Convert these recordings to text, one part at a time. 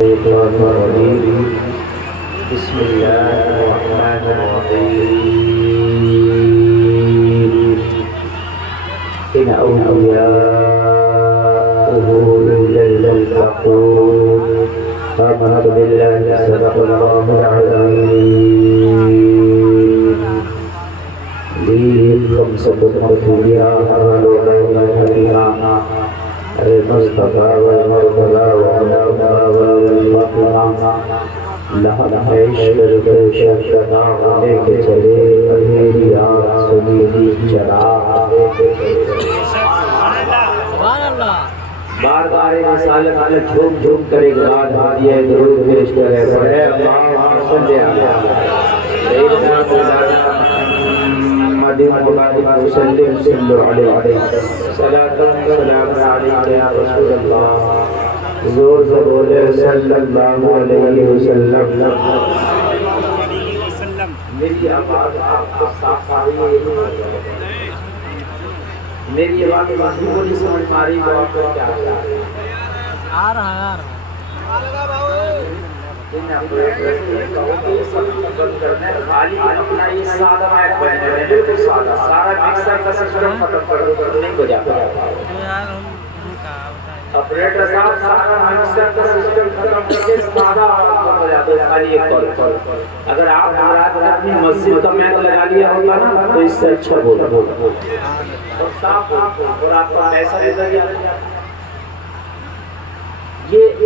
الشيطان الرجيم بسم الله الرحمن الرحيم إن أولياءه إلا المتقون آمنت بالله صدق الله العظيم لي خمسة مقتولها حرم ولا حريها المصطفى والمرتضى والمرتضى والمطلع لہن عشق شرطنا لے کے چلے میری آنکھ سنیلی چراغ بار بار رسالت میں جھوم جھوم کر ایک رات ہادیہ درود پیش کرے پڑھے اللہم صلی علیہ سیدنا محمد وسلم صلی علیہ صلاۃ و سلام علیک یا رسول اللہ زور سے بولے صلی اللہ علیہ وسلم میری آواز آپ کو صاف آ رہی ہے میری آواز باقی کو نہیں سمجھ پا رہی تو آپ کو کیا آ رہا ہے خالی اپنا یہ سادہ مائک بننے میں بالکل سادہ سارا مکسر کا سسٹم ختم کر دو نہیں ہو جاتا آپریٹر صاحب سارا مکسر کا سسٹم ختم کر کے سادہ ہو جاتا ہے خالی ایک کال اگر آپ حضرات نے اپنی مسجد کا مائک لگا لیا ہوتا نا تو اس سے اچھا بولا اور صاف اور آپ کا پیسہ بھی دیا یہ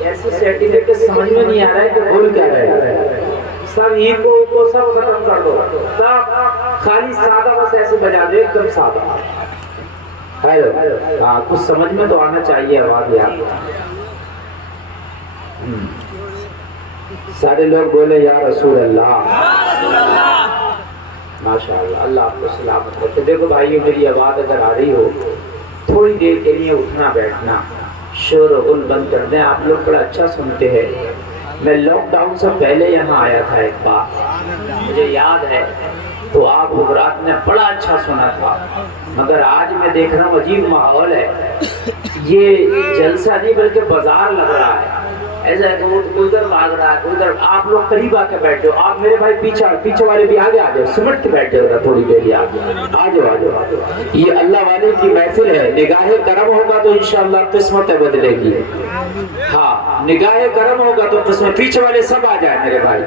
ایسی سیٹنگ ہے کہ سمجھ میں نہیں آ رہا ہے کہ بول کیا رہا ہے سب ایکو کو سب ختم کر دو سب خالی سادہ بس ایسے بجا دے ایک دم سادہ ہاں کچھ سمجھ میں تو آنا چاہیے آواز یار سارے لوگ بولے یا رسول اللہ ماشاءاللہ اللہ آپ کو سلامت رکھے دیکھو بھائیو میری آواز اگر آ رہی ہو تھوڑی دیر کے لیے اٹھنا بیٹھنا شور و غل بند کر دیں آپ لوگ بڑا اچھا سنتے ہیں میں لاک ڈاؤن سے پہلے یہاں آیا تھا ایک بار مجھے یاد ہے تو آپ حضرات نے بڑا اچھا سنا تھا مگر آج میں دیکھ رہا ہوں عجیب ماحول ہے یہ جلسہ نہیں بلکہ بازار لگ رہا ہے ایسا ہے کہ وہ ادھر بھاگ رہا ہے ادھر آپ لوگ قریب آ کے بیٹھ جاؤ آپ میرے بھائی پیچھے والے بھی آگے آ جاؤ سمٹ کے بیٹھ جاؤ تھوڑی دیر آ جاؤ یہ اللہ والے کی محفل ہے نگاہ کرم ہوگا تو انشاءاللہ قسمتیں بدلے گی ہاں نگاہ کرم ہوگا تو قسمت پیچھے والے سب آ جائیں میرے بھائی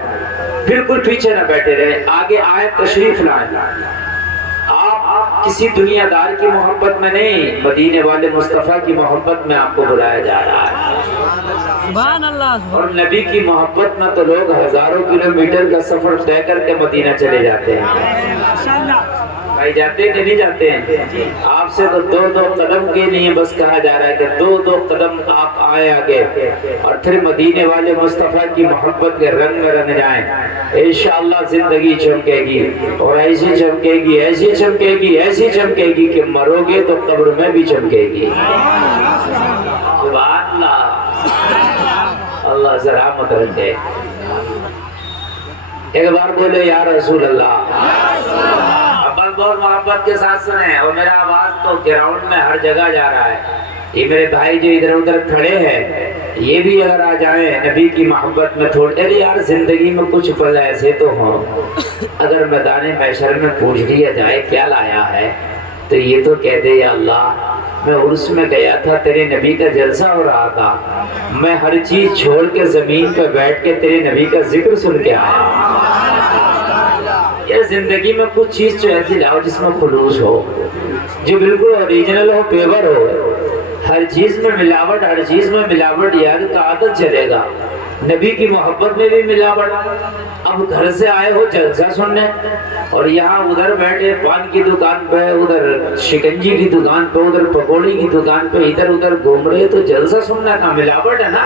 بالکل پیچھے نہ بیٹھے رہے آگے آئے تشریف لائیں آپ کسی دنیا دار کی محبت میں نہیں مدینے والے مصطفیٰ کی محبت میں آپ کو بلایا جا رہا ہے سبحان اللہ اور نبی کی محبت میں تو لوگ ہزاروں کلومیٹر کا سفر طے کر کے مدینہ چلے جاتے ہیں بھائی جاتے ہیں کہ نہیں جاتے ہیں آپ سے تو دو قدم کے لیے بس کہا جا رہا ہے کہ دو قدم آپ آئے آگے اور پھر مدینے والے مصطفیٰ کی محبت کے رنگ میں رنگ جائیں انشاءاللہ زندگی چمکے گی اور ایسی چمکے گی ایسی چمکے گی ایسی چمکے گی کہ مرو گے تو قبر میں بھی چمکے گی سبحان اللہ اللہ سلامت رکھے ایک بار بولے یا رسول اللہ بہت محبت کے ساتھ سنیں اور میرا آواز تو گراؤنڈ میں ہر جگہ جا رہا ہے یہ میرے بھائی جو ادھر ادھر کھڑے ہیں یہ بھی اگر آ جائیں نبی کی محبت میں تھوڑے ارے یار زندگی میں کچھ پل ایسے تو ہوں اگر میدان محشر میں پوچھ لیا جائے کیا لایا ہے تو یہ تو کہتے یا اللہ میں عرس میں گیا تھا تیرے نبی کا جلسہ ہو رہا تھا میں ہر چیز چھوڑ کے زمین پہ بیٹھ کے تیرے نبی کا ذکر سن کے آیا یہ زندگی میں کچھ چیز جو ایسی لاؤ جس میں خلوص ہو جو بالکل اوریجنل ہو پیور ہو ہر چیز میں ملاوٹ یار کا عادت چلے گا نبی کی محبت میں بھی ملاوٹ اب گھر سے آئے ہو جلسہ سننے اور یہاں ادھر بیٹھے پان کی دکان پہ ادھر شکنجی کی دکان پہ ادھر پکوڑی کی دکان پہ ادھر ادھر گھوم رہے تو جلسہ سننا کا ملاوٹ ہے نا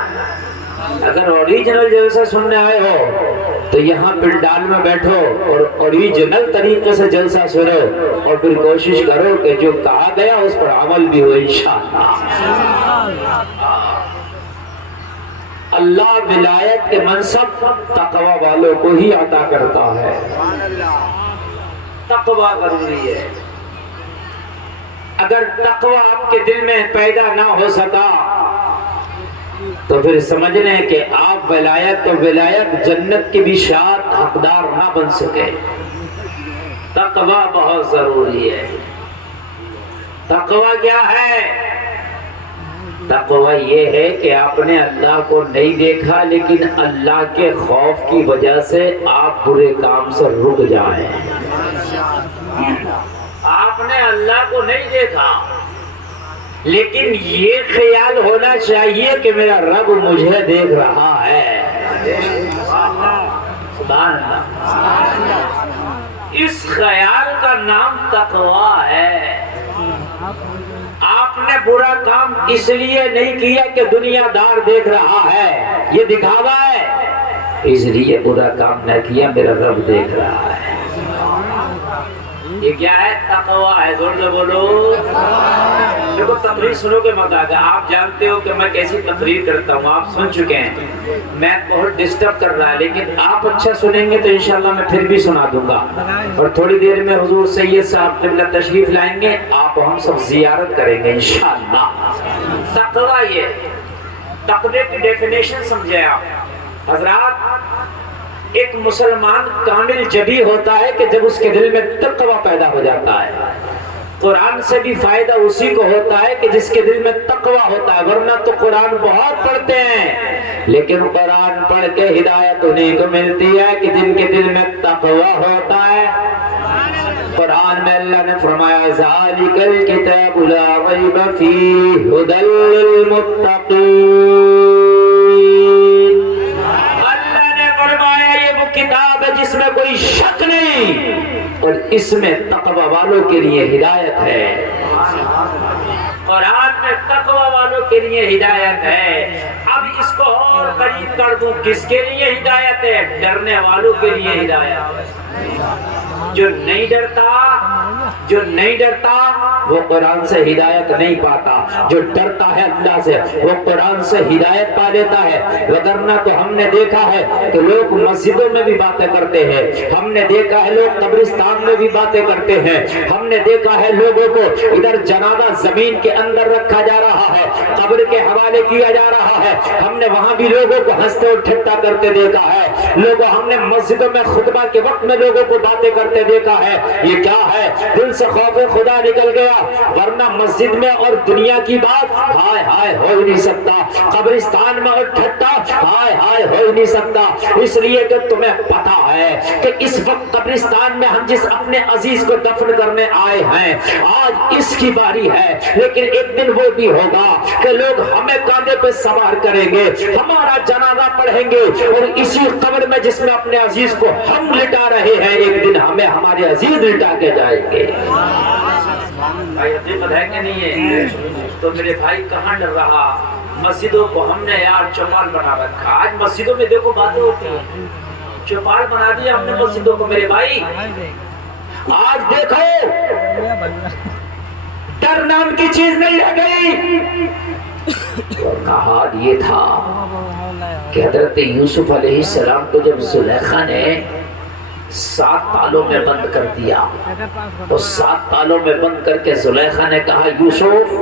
اگر اوریجنل جلسہ سننے آئے ہو تو یہاں پنڈال میں بیٹھو اور اوریجنل طریقے سے جلسہ سنو اور پھر کوشش کرو کہ جو کہا گیا اس پر عمل بھی ہو انشاءاللہ اللہ ولایت کے منصب تقوی والوں کو ہی عطا کرتا ہے تقوی ضروری ہے اگر تقوی آپ کے دل میں پیدا نہ ہو سکا تو پھر سمجھ لیں کہ آپ ولایت تو ولایت جنت کی بھی شاد حقدار نہ بن سکے۔ تقوی بہت ضروری ہے۔ تقوی کیا ہے؟ تقوی یہ ہے کہ آپ نے اللہ کو نہیں دیکھا لیکن اللہ کے خوف کی وجہ سے آپ برے کام سے رک جائیں۔ آپ نے اللہ کو نہیں دیکھا لیکن یہ خیال ہونا چاہیے کہ میرا رب مجھے دیکھ رہا ہے۔ سبحان اللہ۔ اس خیال کا نام تقوی ہے۔ آپ نے برا کام اس لیے نہیں کیا کہ دنیا دار دیکھ رہا ہے، یہ دکھاوا ہے، اس لیے برا کام نہ کیا، میرا رب دیکھ رہا ہے۔ یہ کیا ہے؟ تقوی ہے۔ زور سے بولو۔ دیکھو تقریر سنو گے مت آگا، آپ جانتے ہو کہ میں کیسی تقریر کرتا ہوں، آپ سن چکے ہیں، میں بہت ڈسٹرب کر رہا ہے، لیکن آپ اچھا سنیں گے تو انشاءاللہ میں پھر بھی سنا دوں گا۔ اور تھوڑی دیر میں حضور سید صاحب قبلہ تشریف لائیں گے، آپ ہم سب زیارت کریں گے انشاءاللہ۔ تقوی یہ تقوی کی ڈیفینیشن سمجھے آپ حضرات۔ ایک مسلمان کامل جبھی ہوتا ہے کہ جب اس کے دل میں تقوی پیدا ہو جاتا ہے۔ قرآن سے بھی فائدہ اسی کو ہوتا ہے کہ جس کے دل میں تقوی ہوتا ہے، ورنہ تو قرآن بہت پڑھتے ہیں لیکن قرآن پڑھ کے ہدایت انہیں کو ملتی ہے کہ جن کے دل میں تقوی ہوتا ہے۔ قرآن میں اللہ نے فرمایا ذالک الکتاب لا ریب فیہ ھدی للمتقین۔ کتاب ہے جس میں کوئی شک نہیں اور اس میں تقوی والوں کے لیے ہدایت ہے۔ قرآن میں تقوی والوں کے لیے ہدایت ہے۔ اب اس کو اور قریب کر دوں، کس کے لیے ہدایت ہے؟ ڈرنے والوں کے لیے ہدایت ہے۔ جو نہیں ڈرتا وہ قرآن سے ہدایت نہیں پاتا، جو ڈرتا ہے اللہ سے وہ قرآن سے ہدایت پا لیتا ہے۔ وگرنہ تو ہم نے دیکھا ہے کہ لوگ مسجدوں میں بھی باتیں کرتے ہیں، ہم نے دیکھا ہے لوگ قبرستان میں بھی باتیں کرتے ہیں، ہم نے دیکھا ہے لوگوں کو ادھر جنازہ زمین کے اندر رکھا جا رہا ہے، قبر کے حوالے کیا جا رہا ہے، ہم نے وہاں بھی لوگوں کو ہنستے اور ٹھٹا کرتے دیکھا ہے۔ ہم نے مسجدوں میں خطبہ کے وقت میں لوگوں کو باتیں کرتے دیکھا ہے۔ یہ کیا ہے؟ دل سے خوف خدا نکل گیا، ورنہ مسجد میں اور دنیا کی بات ہائے ہائے ہو ہی نہیں سکتا، قبرستان میں اور ٹھٹا ہائے ہائے ہو ہی نہیں سکتا، اس لیے کہ تمہیں پتا ہے کہ اس وقت قبرستان میں ہم جس اپنے عزیز کو دفن کرنے آئے ہیں آج اس کی باری ہے، لیکن ایک دن وہ بھی ہوگا کہ لوگ ہمیں کاندھے پہ سوار کریں گے، ہمارا جنازہ پڑھیں گے اور اسی قبر میں جس میں اپنے عزیز کو ہم لٹا رہے ہیں ایک دن ہمیں ہمارے عزیز لٹا کے جائیں گے۔ بھائی حقیقت ہے کہ نہیں ہے؟ تو میرے بھائی کہاں ڈر رہا؟ مسجدوں کو ہم نے یار چوپال بنا رکھا۔ آج مسجدوں میں دیکھو باتیں ہوتی ہیں، چوپال بنا دیا ہم نے مسجدوں کو۔ میرے بھائی آج دیکھو ڈر نام کی چیز نہیں رہ گئی۔ کہا یہ تھا کہ حضرت یوسف علیہ السلام کو جب زلیخا نے 7 تالوں میں بند کر دیا، اور 7 تالوں میں بند کر کے زلیخا نے کہا یوسف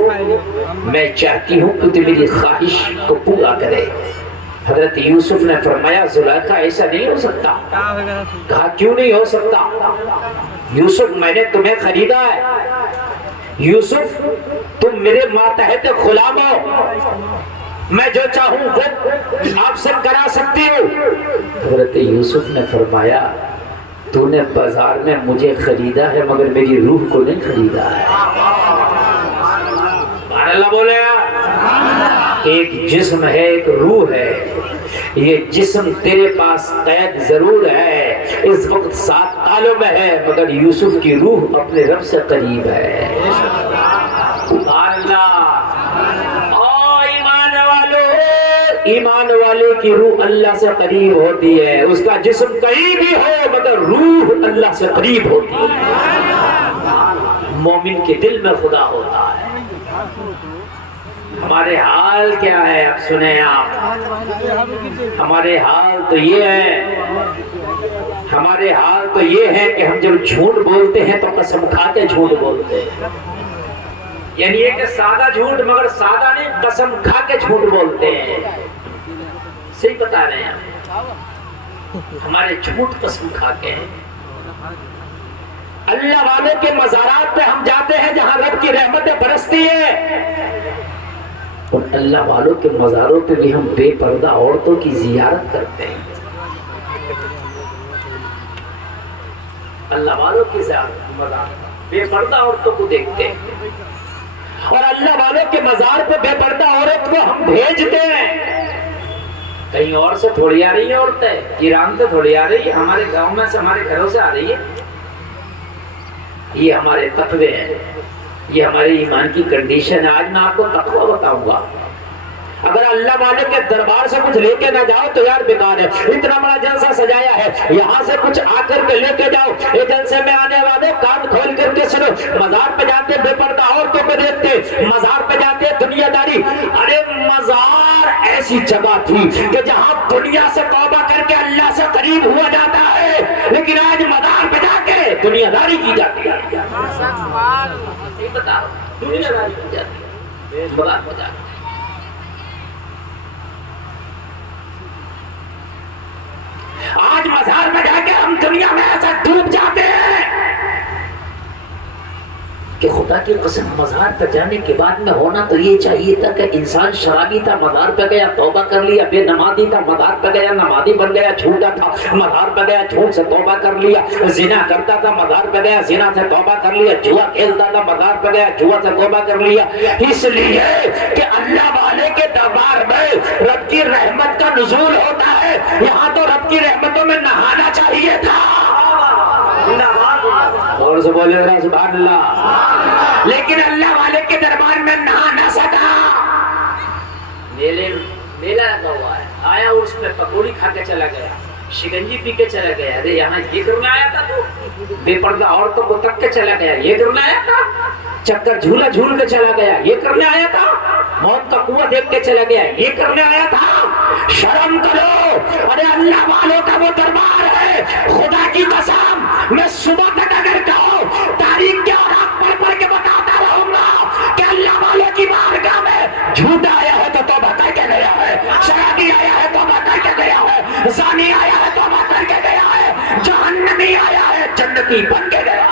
میں چاہتی ہوں کہ تو میری خواہش کو پورا کرے۔ حضرت یوسف نے فرمایا زلیخا ایسا نہیں ہو سکتا۔ کہا کیوں نہیں ہو سکتا؟ یوسف میں نے تمہیں خریدا ہے، یوسف تم میرے ماتحت غلام ہو، میں جو چاہوں وہ آپ سے کرا سکتی ہوں۔ حضرت یوسف نے فرمایا تو نے بازار میں مجھے خریدا ہے مگر میری روح کو نہیں خریدا ہے۔ اللہ بولے ایک جسم ہے ایک روح ہے، یہ جسم تیرے پاس قید ضرور ہے، اس وقت 7 تالوں میں ہے مگر یوسف کی روح اپنے رب سے قریب ہے۔ ایمان والے کی روح اللہ سے قریب ہوتی ہے، اس کا جسم کہیں بھی ہو مگر روح اللہ سے قریب ہوتی ہے۔ مومن کے دل میں خدا ہوتا ہے۔ ہمارے حال کیا ہے اب سنیں آپ؟ ہمارے حال تو یہ ہے، ہمارے حال تو یہ ہے کہ ہم جب جھوٹ بولتے ہیں تو قسم کھا کے جھوٹ بولتے ہیں، یعنی یہ کہ سادہ جھوٹ مگر سادہ نہیں، قسم کھا کے جھوٹ بولتے ہیں۔ صحیح بتا رہے ہیں ہمارے جھوٹ قسم کھاتے ہیں. اللہ والوں کے مزارات پہ ہم جاتے ہیں جہاں رب کی رحمتیں برستی ہیں، اور اللہ والوں کے مزاروں پہ بھی ہم بے پردہ عورتوں کی زیارت کرتے ہیں. اللہ والوں کی زیارت مزار بے پردہ عورتوں کو دیکھتے ہیں، اور اللہ والوں کے مزار پہ بے پردہ عورت کو ہم بھیجتے ہیں. کہیں اور سے تھوڑی آ رہی ہے عورتیں، ایران سے تھوڑی آ رہی ہے، ہمارے گاؤں میں سے ہمارے گھروں سے آ رہی ہے. یہ ہمارے تقوی ہیں، یہ ہمارے ایمان کی کنڈیشن ہے. آج میں آپ کو تقوی بتاؤں گا. اگر اللہ والے کے دربار سے کچھ لے کے نہ جاؤ تو یار بیکار ہے. اتنا بڑا جلسہ سجایا ہے، یہاں سے کچھ آ کر کے لے کے جاؤ. یہ جلسے میں آنے والے کان کھول کر کے سنو. مزار پہ جاتے بے پردہ عورتوں کو دیکھتے، مزار پہ جاتے دنیا داری. ارے مزار ایسی جگہ تھی کہ جہاں دنیا سے توبہ کر کے اللہ سے قریب ہوا جاتا ہے، لیکن آج مزار پہ جا کے دنیا داری کی جاتی ہے. بتا دنیا داری کی جاتی ہے مزار پہ جا کے. آج مزار میں جا کے ہم دنیا میں ایسا ڈوب جاتے ہیں کہ خدا کی قسم مزار پہ جانے کے بعد میں ہونا تو یہ چاہیے تھا کہ انسان شرابی تھا مزار پہ گیا توبہ کر لیا، بے نمازی تھا مزار پہ گیا نمازی بن گیا، جھوٹا تھا مزار پہ گیا جھوٹ سے توبہ کر لیا، زنا کرتا تھا مزار پہ گیا زنا سے توبہ کر لیا، جوا کھیلتا تھا مزار پہ گیا جوا سے توبہ کر لیا. اس لیے کہ اللہ والے کے دربار میں رب کی رحمت کا نزول ہوتا ہے. یہاں تو رب کی رحمتوں میں نہانا چاہیے تھا. اور سے بولے ذرا سبحان اللہ. لیکن اللہ والے کے دربار میں نہا نہ سکا. میلہ لگا ہوا ہے، آیا اس میں پکوڑی کھا کے چلا گیا، شکنجی پی کے چلا گیا. ارے یہاں یہ کرنے آیا تھا تو بے پردہ عورتوں کو تک کے چلا گیا، یہ کرنے آیا تھا. چکر جھولا جھول کے چلا گیا، یہ کرنے آیا تھا. موت کا کنواں دیکھ کے چلا گیا، یہ کرنے آیا تھا. شرم کرو. ارے اللہ والوں کا وہ دربار ہے، خدا کی قسم میں صبح تک اگر کہو تاریخ کے اور آگ پڑھ پڑھ کے بتاتا رہوں گا کہ اللہ والوں کی بارگاہ میں جھوٹا آیا ہے تو توبہ کر کے گیا ہے، شرابی آیا ہے توبہ کر کے گیا ہے، زانی آیا ہے توبہ کر کے گیا ہے، جہنمی آیا ہے جنتی بن کے گیا.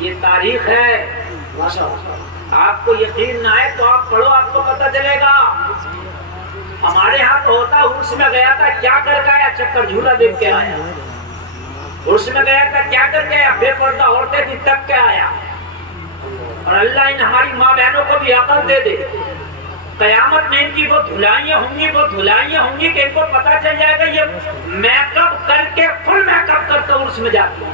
یہ تاریخ ہے. آپ کو یقین نہ آئے تو آپ پڑھو، آپ کو پتہ چلے گا. ہمارے ہاں تو ہوتا عرس میں گیا تھا کیا کر کے آیا، چکر جھولا دیکھ کے آیا. عرس میں گیا تھا کیا کر کے آیا، بے پردہ عورتیں بھی تک کے آیا. اور اللہ ان ہماری ماں بہنوں کو بھی عقل دے دے. قیامت میں ان کی وہ دھلائیاں ہوں گی، وہ دھلائیاں ہوں گی کہ ان کو پتہ چل جائے گا یہ میک اپ کر کے فل میک اپ کر کے عرس میں جاتی ہے.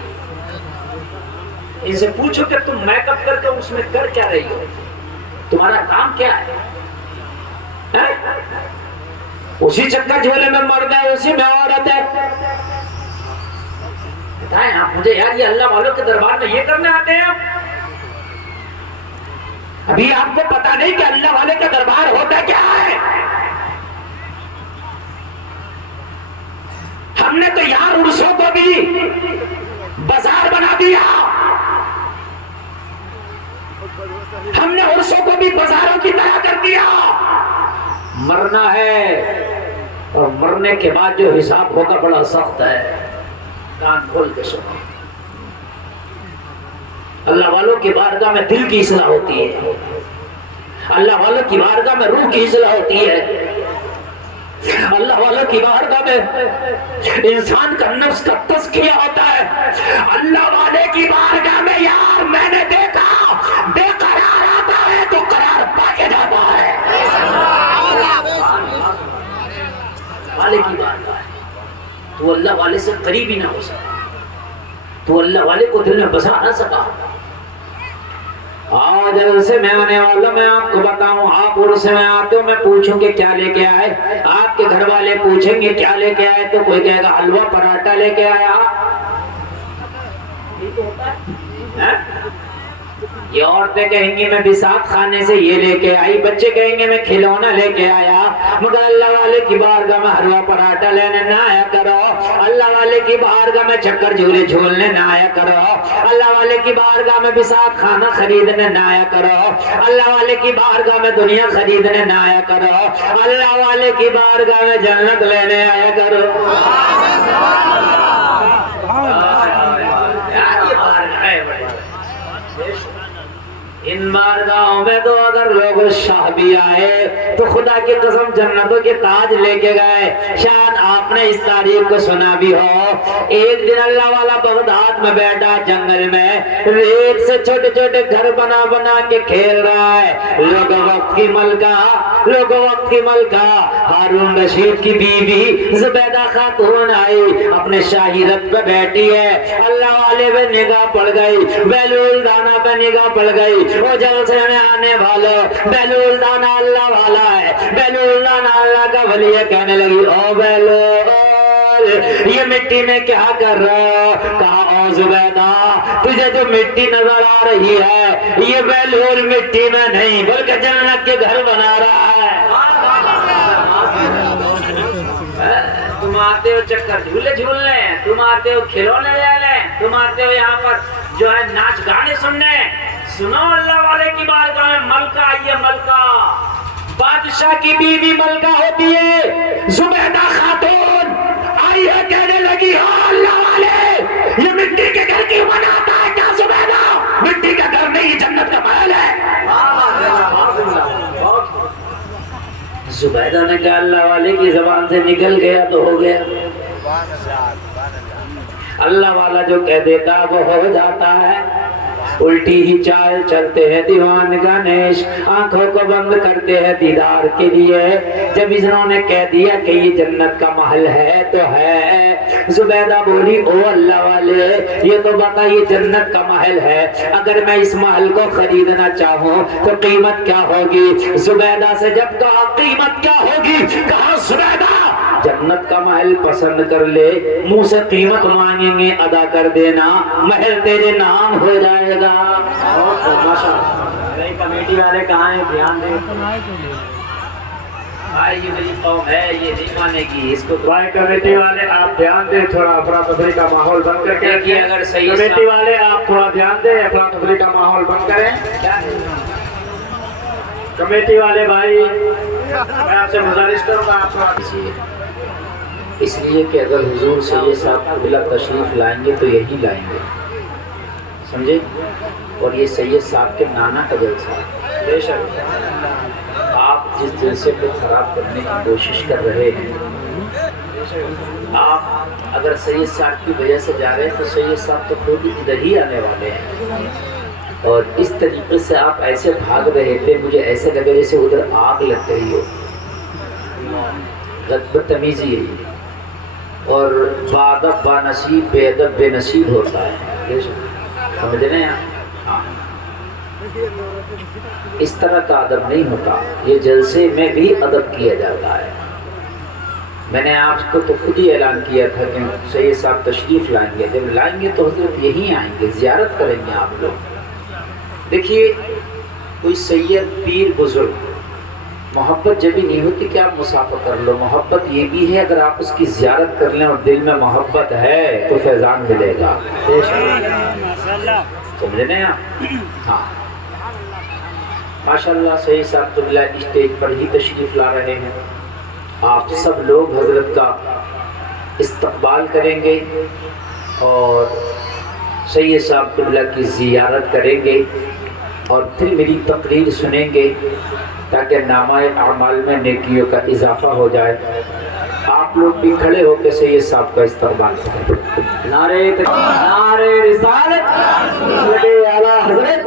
ان سے پوچھو کہ تم میک اپ کر کے اس میں کر کیا رہی ہو، تمہارا کام کیا ہے؟ اسی چکر جھولے میں مرد ہے، اسی میں عورت ہے. بتائیں آپ مجھے یار یہ اللہ والوں کے دربار میں یہ کرنے آتے ہیں. ابھی آپ کو پتا نہیں کہ اللہ والے کا دربار ہوتا کیا ہے. ہم نے تو یار عرسوں کو بھی بازار بنا دیا، ہم نے عرسوں کو بھی بازاروں کی طرح کر دیا. مرنا ہے اور مرنے کے بعد جو حساب ہوگا بڑا سخت ہے. کان کھول کے سنو. اللہ والوں کی بارگاہ میں دل کی اصلاح ہوتی ہے، اللہ والوں کی بارگاہ میں روح کی اصلاح ہوتی ہے، اللہ والوں کی بارگاہ میں انسان کا نفس کا تزکیہ ہوتا ہے. اللہ والے کی بارگاہ میں یار میں نے دیکھا بے قرار آتا ہے تو قرار پا کے جاتا ہے. والے کی بارگاہ ہے تو اللہ والے سے قریب ہی نہ ہو سکا، تو اللہ والے کو دل میں بسا نہ سکا. آج جلسے میں آنے والا میں آپ کو بتاؤں، آپ عرس میں آتے ہو میں پوچھوں کہ کیا لے کے آئے، آپ کے گھر والے پوچھیں گے کیا لے کے آئے تو کوئی کہے گا حلوہ پراٹھا لے کے آیا. یہ عورتیں کہیں گی میں بساط خانے سے یہ لے کے آئی، بچے کہیں گے میں کھلونا لے کے آیا، مگر اللہ والے کی بارگاہ میں حلوہ پراٹھا لینے نہ آیا کرو، اللہ والے کی بارگاہ میں چکر جھولے جھولنے نہ آیا کرو، اللہ والے کی بارگاہ میں بساط خانہ خریدنے نہ آیا کرو، اللہ والے کی بارگاہ میں دنیا خریدنے نہ آیا کرو، اللہ والے کی بارگاہ میں جنت لینے آیا کرو۔ ان بارگاہوں میں تو اگر لوگ شاہ بھی آئے تو خدا کی قسم جنتوں کے تاج لے کے گئے۔ شاید آپ نے اس تاریخ کو سنا بھی ہو، ایک دن اللہ والا بغداد میں بیٹھا جنگل میں، ریت سے چھوٹے چھوٹے گھر بنا بنا کے کھیل رہا ہے۔ لوگ وقت کی ملکہ ہارون رشید کی بیوی زبیدہ خاتون آئی، اپنے شاہی رتھ پہ بیٹھی ہے، اللہ والے پہ نگاہ پڑ گئی، بیلول دانا پہ نگاہ پڑ گئی۔ وہ جلسے میں آنے والا بیلول دانا اللہ والا ہے، بیلول دانا اللہ کا ولی ہے، کہنے لگی او بیلول یہ مٹی میں کیا کر رہا؟ کہا او زبیدہ تجھے جو مٹی نظر آ رہی ہے یہ بیلول مٹی میں نہیں بلکہ جنت کے گھر بنا رہا ہے۔ تم آتے ہو چکر جھولے جھولنے، تم آتے ہو کھلونے لینے، تم آتے ہو یہاں پر جو ہے ناچ گانے سننے۔ سنو اللہ والے کی بارگاہ میں ملکہ آئی ہے، ملکہ بادشاہ کی بیوی ملکہ ہوتی ہے، زبیدہ خاتون آئی ہے، کہنے لگی ہاں اللہ والے یہ مٹی کے گھر کی بناتا ہے کیا زبیدہ؟ مٹی کا گھر نہیں، جنت کا محل ہے۔ زبیدہ نے کہا اللہ والے کی زبان سے نکل گیا تو ہو گیا، اللہ والا جو کہہ دیتا وہ ہو جاتا ہے۔ الٹی ہی چال چلتے ہیں دیوان گنیش، آنکھوں کو بند کرتے ہیں دیدار کے لیے۔ جب انہوں نے کہہ دیا کہ یہ جنت کا محل ہے تو ہے، زبیدہ بولی او اللہ والے یہ تو بتا یہ جنت کا محل ہے، اگر میں اس محل کو خریدنا چاہوں تو قیمت کیا ہوگی؟ زبیدہ سے جب کہا قیمت کیا ہوگی، کہا زبیدہ جنت کا محل پسند کر لے، منہ سے قیمت مانگیں گے ادا کر دینا، محل تیرے نام ہو جائے گا۔ کمیٹی والے کہاں ہیں؟ دھیان دیں، یہ میری قوم ہے یہ نہیں مانے گی اس کو۔ بھائی کمیٹی والے آپ دھیان دیں، تھوڑا افراتفری کا ماحول بند کر کے دیکھیے اگر صحیح کمیٹی والے آپ تھوڑا دھیان دیں، افراتفری کا ماحول بند کریں۔ کمیٹی والے بھائی میں آپ سے گزارش کروں گا آپ تھوڑا اس لیے کہ اگر حضور سید صاحب قبلہ تشریف لائیں گے تو یہی لائیں گے، سمجھے؟ اور یہ سید صاحب کے نانا کا جلسہ ہے۔ بے شک آپ جس جلسے کو خراب کرنے کی کوشش کر رہے ہیں، آپ اگر سید صاحب کی وجہ سے جا رہے ہیں تو سید صاحب تو خود ادھر ہی آنے والے ہیں، اور اس طریقے سے آپ ایسے بھاگ رہے تھے، مجھے ایسے لگے جیسے ادھر آگ لگ رہی ہو، بدتمیزی ہے، اور بادب با نصیب بے ادب بے نصیب ہوتا ہے، سمجھ رہے ہیں؟ ہاں اس طرح کا ادب نہیں ہوتا، یہ جلسے میں بھی ادب کیا جاتا ہے۔ میں نے آپ کو تو خود ہی اعلان کیا تھا کہ سید صاحب تشریف لائیں گے، جب لائیں گے تو حضرت یہیں آئیں گے، زیارت کریں گے آپ لوگ۔ دیکھیے کوئی سید پیر بزرگ محبت جب ہی نہیں ہوتی کہ آپ مسافر کر لو، محبت یہ بھی ہے اگر آپ اس کی زیارت کر لیں اور دل میں محبت ہے تو فیضان ملے گا۔ سمجھ رہے ہیں آپ؟ ہاں ماشاءاللہ سید صاحب قبلہ اسٹیج پر ہی تشریف لا رہے ہیں، آپ سب لوگ حضرت کا استقبال کریں گے اور سید صاحب قبلہ کی زیارت کریں گے اور پھر میری تقریر سنیں گے تاکہ نامہ اعمال میں نیکیوں کا اضافہ ہو جائے۔ آپ لوگ بھی کھڑے ہو کے سید صاحب کا استقبال کریں۔ نعرہ رسالت، اعلیٰ حضرت